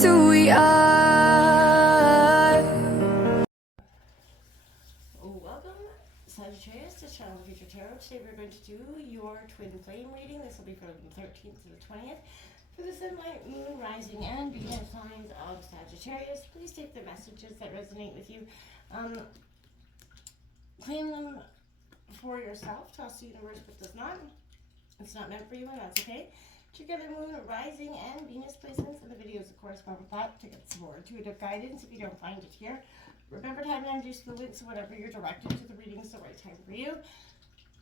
just who we are. Welcome, Sagittarius, to Channel Future Tarot. Today we're going to do your twin flame reading. This will be from the 13th to the 20th. For the sun, light, moon, rising, and Venus signs of Sagittarius, please take the messages that resonate with you. Claim them for yourself. Trust the universe, but does not. It's not meant for you, and that's okay. Check out the moon, rising, and Venus placements in the videos that correspond with that to get some more intuitive guidance if you don't find it here. Remember, time and energy is fluid, so whatever you're directed to, the reading is the right time for you.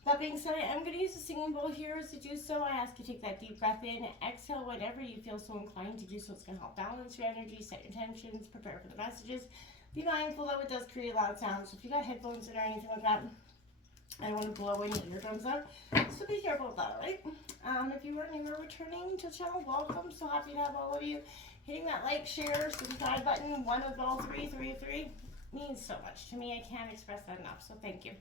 That being said, I'm going to use a singing bowl here. As to do so, I ask you to take that deep breath in, exhale whenever you feel so inclined to do so. It's going to help balance your energy, set your intentions, prepare for the messages. Be mindful, though, it does create loud sounds. So if you got headphones in or anything like that, I don't want to blow any eardrums out, so be careful with that, right? If you are new or returning to the channel, welcome. So happy to have all of you. Hitting that like, share, subscribe button, one of all three means so much to me. I can't express that enough, so thank you.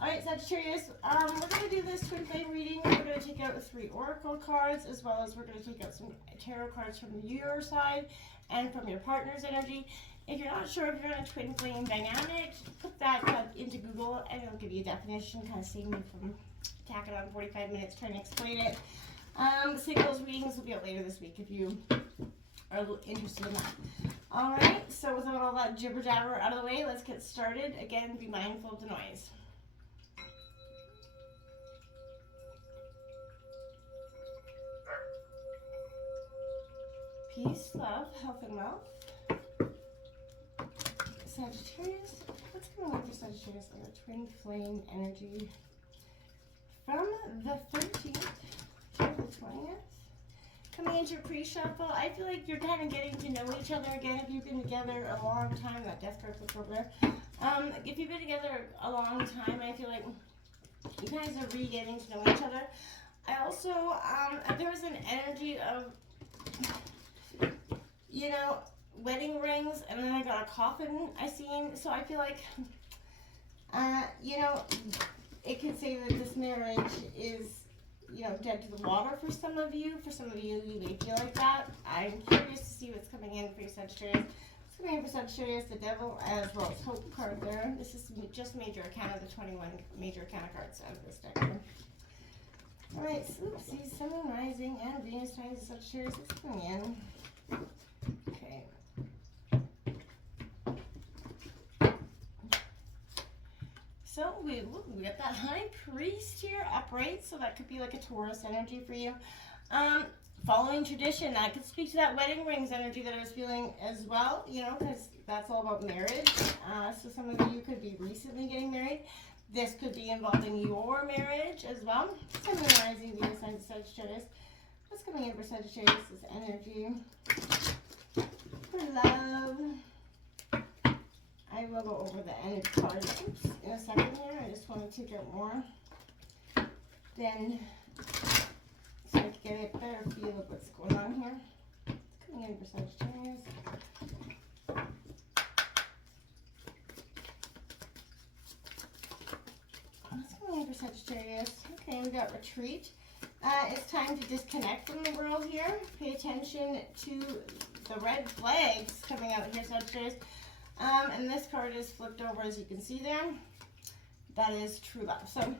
All right, Sagittarius, we're going to do this twin flame reading. We're going to take out 3 oracle cards, as well as we're going to take out some tarot cards from your side and from your partner's energy. If you're not sure if you're in a twin flame dynamic, put that into Google and it'll give you a definition, kind of save me from tacking on 45 minutes trying to explain it. Singles readings will be out later this week if you are interested in that. Alright, so without all that jibber jabber out of the way, let's get started. Again, be mindful of the noise. Peace, love, health, and wealth. Sagittarius, what's going on for Sagittarius on the twin flame energy from the 13th to the 20th? Coming into your pre-shuffle, I feel like you're kind of getting to know each other again. If you've been together a long time, that death card flipped over there. If you've been together a long time, I feel like you guys are re-getting to know each other. I also, there was an energy of, you know, wedding rings, and then I got a coffin I seen, so I feel like, you know, it could say that this marriage is, you know, dead to the water for some of you. For some of you, you may feel like that. I'm curious to see what's coming in for your Sagittarius. What's coming in for Sagittarius, the Devil, as well as Hope card there. This is just major arcana, the 21 major arcana cards out of this deck here. Alright, so oopsies, Sun, Rising, and Venus signs of Sagittarius. What's coming in? Okay. So we got that High Priest here upright, so that could be like a Taurus energy for you. Following tradition, that could speak to that wedding rings energy that I was feeling as well, you know, because that's all about marriage. So some of you could be recently getting married. This could be involving your marriage as well. Sun, Rising, Venus signs of Sagittarius. What's coming in for Sagittarius is energy for love. I will go over the energy cards in a second here. I just want to take out more. Then, so I can get a better feel of what's going on here. It's coming in for Sagittarius. What's coming in for Sagittarius? Okay, we got retreat. It's time to disconnect from the world here. Pay attention to the red flags coming out here, Sagittarius. And this card is flipped over, as you can see there. That is true love. So,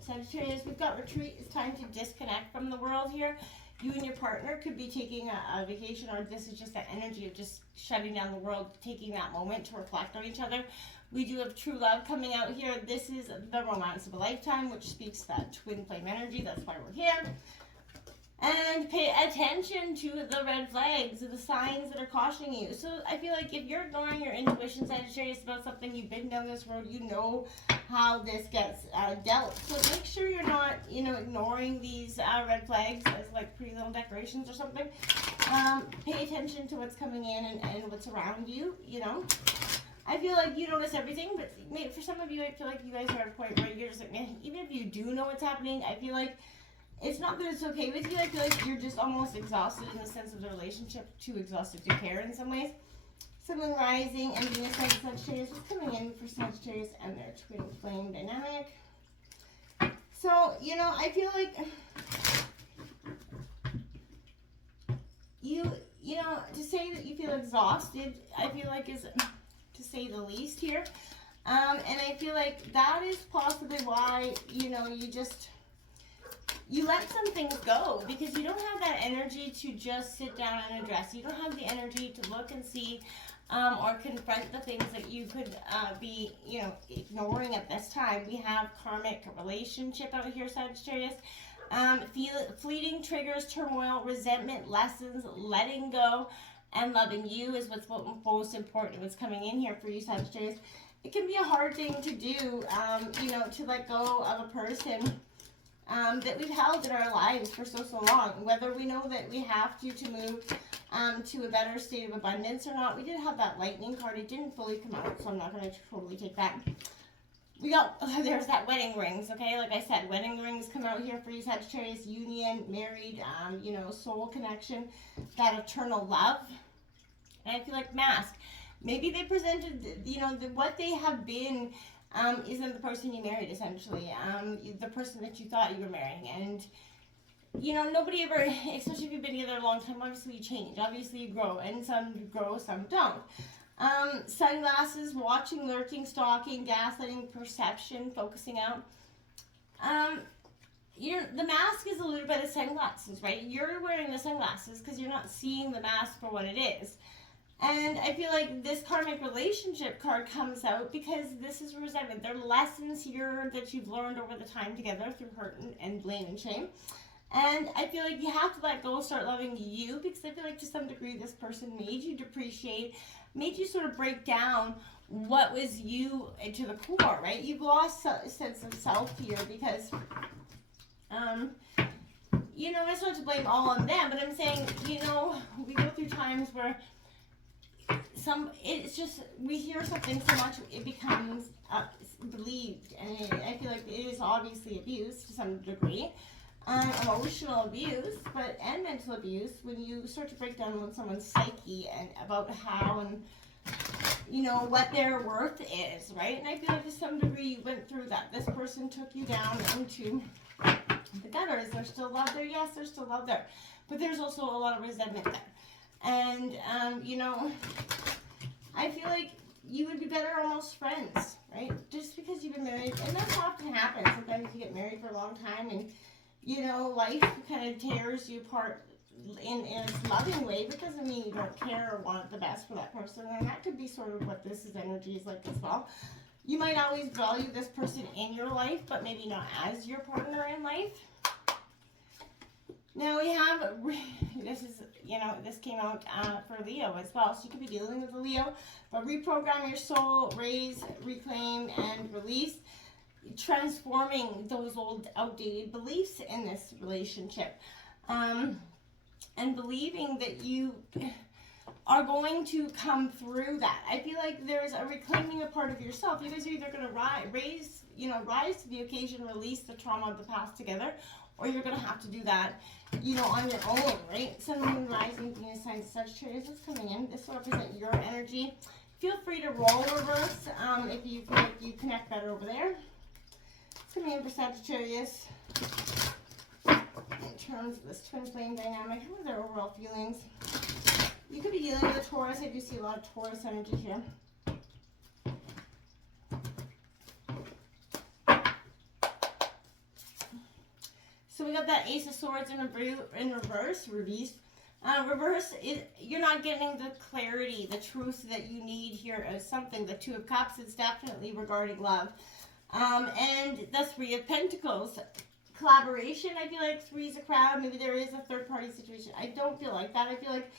Sagittarius, we've got retreat. It's time to disconnect from the world here. You and your partner could be taking a vacation, or this is just that energy of just shutting down the world, taking that moment to reflect on each other. We do have true love coming out here. This is the romance of a lifetime, which speaks to that twin flame energy. That's why we're here. And pay attention to the red flags, the signs that are cautioning you. So I feel like if you're ignoring your intuition, Sagittarius, about something, you've been down this road, you know how this gets dealt. So make sure you're not, you know, ignoring these red flags as like pretty little decorations or something. Pay attention to what's coming in and what's around you, you know. I feel like you notice everything, but for some of you, I feel like you guys are at a point where you're just like, man, even if you do know what's happening, I feel like it's not that it's okay with you. I feel like you're just almost exhausted in the sense of the relationship, too exhausted to care in some ways. Sun, Rising, and Venus signs of Sagittarius is coming in for Sagittarius and their twin flame dynamic. So, you know, I feel like you you know, to say that you feel exhausted, I feel like is, to say the least here. And I feel like that is possibly why, you know, you let some things go because you don't have that energy to just sit down and address. You don't have the energy to look and see or confront the things that you could be, you know, ignoring at this time. We have karmic relationship out here, Sagittarius. Fleeting triggers, turmoil, resentment, lessons, letting go, and loving you is what's most important. What's coming in here for you, Sagittarius. It can be a hard thing to do, you know, to let go of a person that we've held in our lives for so long. Whether we know that we have to move to a better state of abundance or not. We did have that lightning card. It didn't fully come out, so I'm not going to totally take that. We got, there's that wedding rings, okay? Like I said, wedding rings come out here for you, Sagittarius. Union, married, you know, soul connection, that eternal love. And I feel like mask. Maybe they presented, you know, what they have been isn't the person you married, essentially. The person that you thought you were marrying. And, you know, nobody ever, especially if you've been together a long time, obviously you change. Obviously you grow. And some grow, some don't. Sunglasses, watching, lurking, stalking, gaslighting, perception, focusing out. The mask is alluded by the sunglasses, right? You're wearing the sunglasses because you're not seeing the mask for what it is. And I feel like this karmic relationship card comes out because this is resentment. There are lessons here that you've learned over the time together through hurt and blame and shame. And I feel like you have to let go, start loving you, because I feel like to some degree this person made you depreciate, made you sort of break down what was you to the core, right? You've lost a sense of self here because, you know, it's not to blame all on them, but I'm saying, you know, we go through times where it's just, we hear something so much, it becomes believed, and I feel like it is obviously abuse to some degree. Emotional abuse, and mental abuse, when you start to break down on someone's psyche and about how and, you know, what their worth is, right? And I feel like to some degree you went through that. This person took you down into the gutter. Is there still love there? Yes, there's still love there. But there's also a lot of resentment there. And, you know, I feel like you would be better almost friends, right? Just because you've been married, and that often happens. Sometimes you get married for a long time and, you know, life kind of tears you apart in a loving way, but doesn't mean you don't care or want the best for that person. And that could be sort of what this energy is like as well. You might always value this person in your life, but maybe not as your partner in life. Now we have, this is, you know, this came out for Leo as well, so you could be dealing with a Leo, but reprogram your soul, raise, reclaim, and release. Transforming those old outdated beliefs in this relationship, and believing that you are going to come through that. I feel like there's a reclaiming a part of yourself. You guys are either going to rise to the occasion, release the trauma of the past together, or you're going to have to do that, you know, on your own, right? Sun, Moon, Rising, Venus, signs of Sagittarius is coming in. This will represent your energy. Feel free to roll reverse if you feel like you connect better over there. Coming in for Sagittarius in terms of this twin flame dynamic. What are their overall feelings? You could be dealing with a Taurus. I do see a lot of Taurus energy here. So we got that Ace of Swords in reverse. Reverse is, you're not getting the clarity, the truth that you need here as something. The Two of Cups is definitely regarding love. And the Three of Pentacles, collaboration. I feel like Three is a crowd. Maybe there is a third party situation. I don't feel like that. I feel like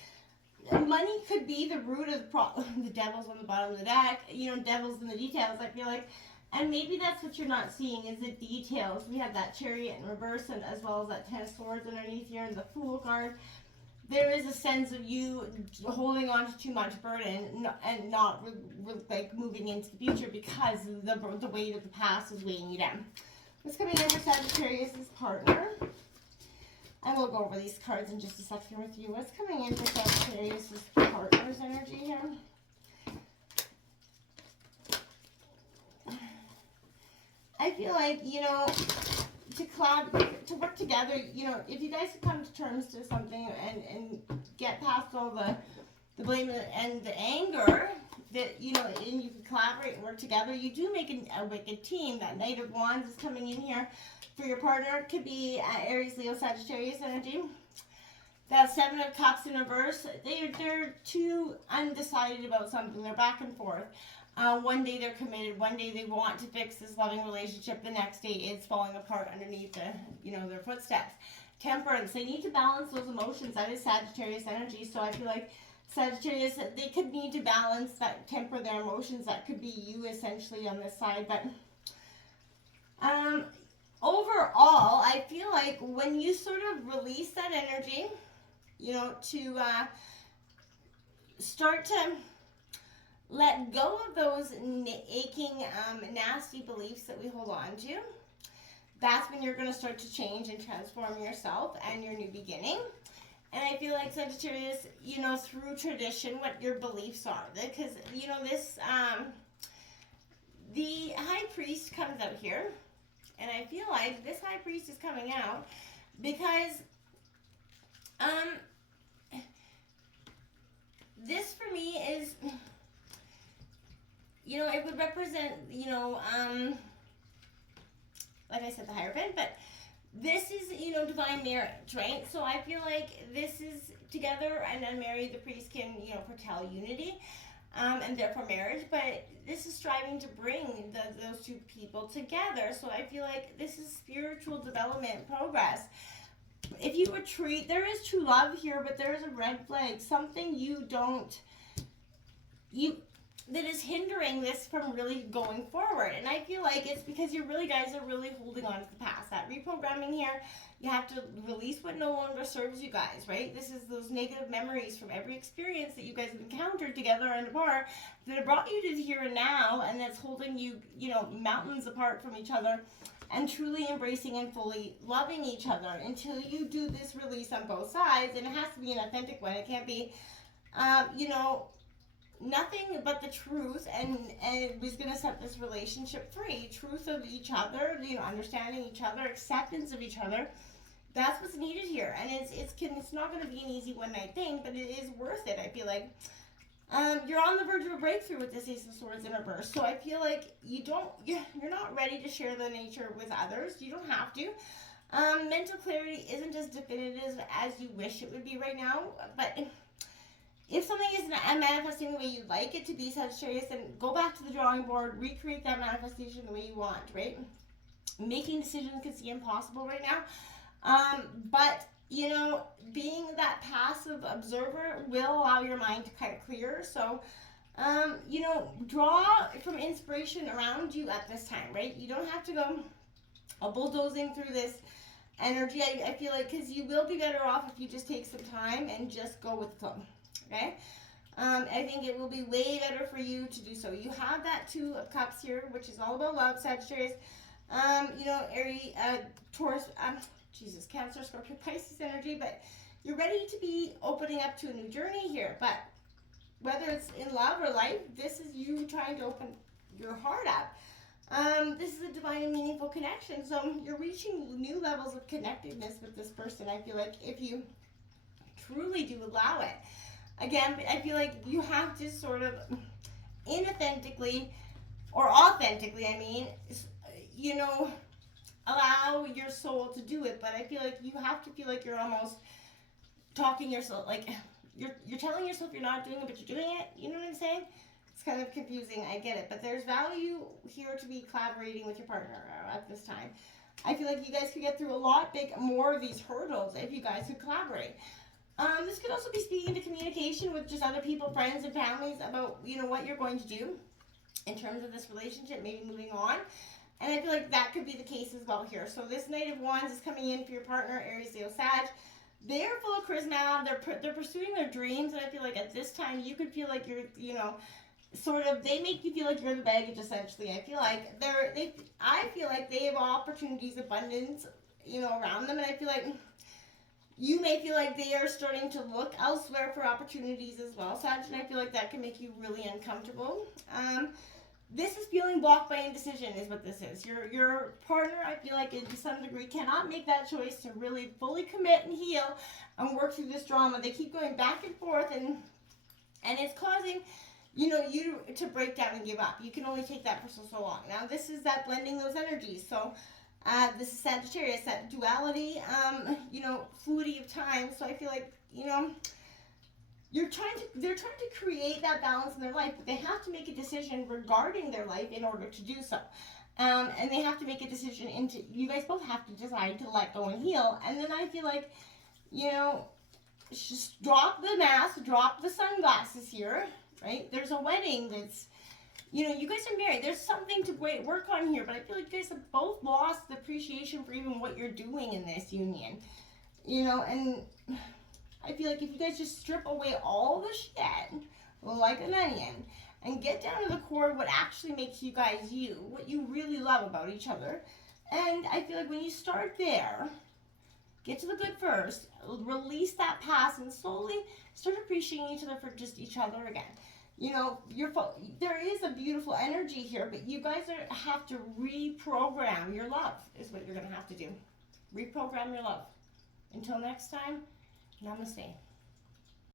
money could be the root of the problem. The devil's on the bottom of the deck. You know, devil's in the details. I feel like, and maybe that's what you're not seeing is the details. We have that Chariot in reverse, and as well as that Ten of Swords underneath here, and the Fool card. There is a sense of you holding on to too much burden and not like moving into the future because the weight of the past is weighing you down. What's coming in for Sagittarius' partner? And we'll go over these cards in just a second with you. What's coming in for Sagittarius' partner's energy here? I feel like, you know, to work together. You know, if you guys come to terms to something and get past all the blame and the anger, that, you know, and you can collaborate and work together, you do make a wicked team. That Knight of Wands is coming in here for your partner. It could be Aries, Leo, Sagittarius energy. That Seven of Cups in reverse, they're too undecided about something. They're back and forth. One day they're committed. One day they want to fix this loving relationship. The next day it's falling apart underneath their footsteps. Temperance, they need to balance those emotions. That is Sagittarius energy. So I feel like Sagittarius, they could need to balance that, temper their emotions. That could be you essentially on this side. But overall, I feel like when you sort of release that energy, you know, to start to let go of those aching, nasty beliefs that we hold on to, that's when you're going to start to change and transform yourself and your new beginning. And I feel like Sagittarius, you know, through tradition, what your beliefs are. Because, you know, this, the High Priest comes out here. And I feel like this High Priest is coming out because this for me is, you know, it would represent, you know, like I said, the Hierophant, but this is, you know, divine marriage, right? So I feel like this is together, and unmarried, the priest can, you know, foretell unity, and therefore marriage, but this is striving to bring those two people together. So I feel like this is spiritual development, progress. If you retreat, there is true love here, but there is a red flag, something that is hindering this from really going forward. And I feel like it's because you guys are really holding on to the past. That reprogramming here, you have to release what no longer serves you guys, right? This is those negative memories from every experience that you guys have encountered together and apart that have brought you to the here and now, and that's holding you, you know, mountains apart from each other, and truly embracing and fully loving each other until you do this release on both sides. And it has to be an authentic one. It can't be, you know, nothing but the truth, and it was going to set this relationship free. Truth of each other, you know, understanding each other, acceptance of each other. That's what's needed here. And it's not going to be an easy one-night thing, but it is worth it. I feel like you're on the verge of a breakthrough with this Ace of Swords in reverse. So I feel like you're not ready to share the nature with others. You don't have to. Mental clarity isn't as definitive as you wish it would be right now, but if something isn't manifesting the way you'd like it to be, Sagittarius, then go back to the drawing board, recreate that manifestation the way you want, right? Making decisions can seem impossible right now, but, you know, being that passive observer will allow your mind to kind of clear. So, you know, draw from inspiration around you at this time, right? You don't have to go bulldozing through this energy. I feel like, because you will be better off if you just take some time and just go with the flow. Okay, I think it will be way better for you to do so. You have that Two of Cups here, which is all about love, Sagittarius. You know, Aries, Taurus, Cancer, Scorpio, Pisces energy, but you're ready to be opening up to a new journey here. But whether it's in love or life, this is you trying to open your heart up. This is a divine and meaningful connection. So you're reaching new levels of connectedness with this person. I feel like if you truly do allow it. Again, I feel like you have to sort of inauthentically, or authentically, I mean, you know, allow your soul to do it. But I feel like you have to feel like you're almost talking yourself, like you're telling yourself you're not doing it, but you're doing it. You know what I'm saying? It's kind of confusing. I get it. But there's value here to be collaborating with your partner at this time. I feel like you guys could get through a lot more of these hurdles if you guys could collaborate. This could also be speaking to communication with just other people, friends and families about, you know, what you're going to do in terms of this relationship, maybe moving on. And I feel like that could be the case as well here. So this Knight of Wands is coming in for your partner, Aries, Leo, Sag. They're full of charisma. They're pursuing their dreams. And I feel like at this time you could feel like you're, you know, sort of, they make you feel like you're the baggage essentially. I feel like they have opportunities, abundance, you know, around them. And I feel like you may feel like they are starting to look elsewhere for opportunities as well, Sag, and I feel like that can make you really uncomfortable. this is feeling blocked by indecision is what this is. Your partner, I feel like, to some degree, cannot make that choice to really fully commit and heal and work through this drama. They keep going back and forth, and it's causing, you know, you to break down and give up. You can only take that for so long. Now, this is that blending those energies. So, this is Sagittarius, that duality, you know, fluidity of time. So I feel like, you know, they're trying to create that balance in their life, but they have to make a decision regarding their life in order to do so. And they have to make a decision you guys both have to decide to let go and heal. And then I feel like, you know, just drop the mask, drop the sunglasses here, right? There's a wedding that's, you know, you guys are married. There's something to work on here, but I feel like you guys have both lost the appreciation for even what you're doing in this union. You know, and I feel like if you guys just strip away all the shit, like an onion, and get down to the core of what actually makes you guys you, what you really love about each other, and I feel like when you start there, get to the good first, release that past, and slowly start appreciating each other for just each other again. You know, there is a beautiful energy here, but you guys have to reprogram your love, is what you're going to have to do. Reprogram your love. Until next time, namaste.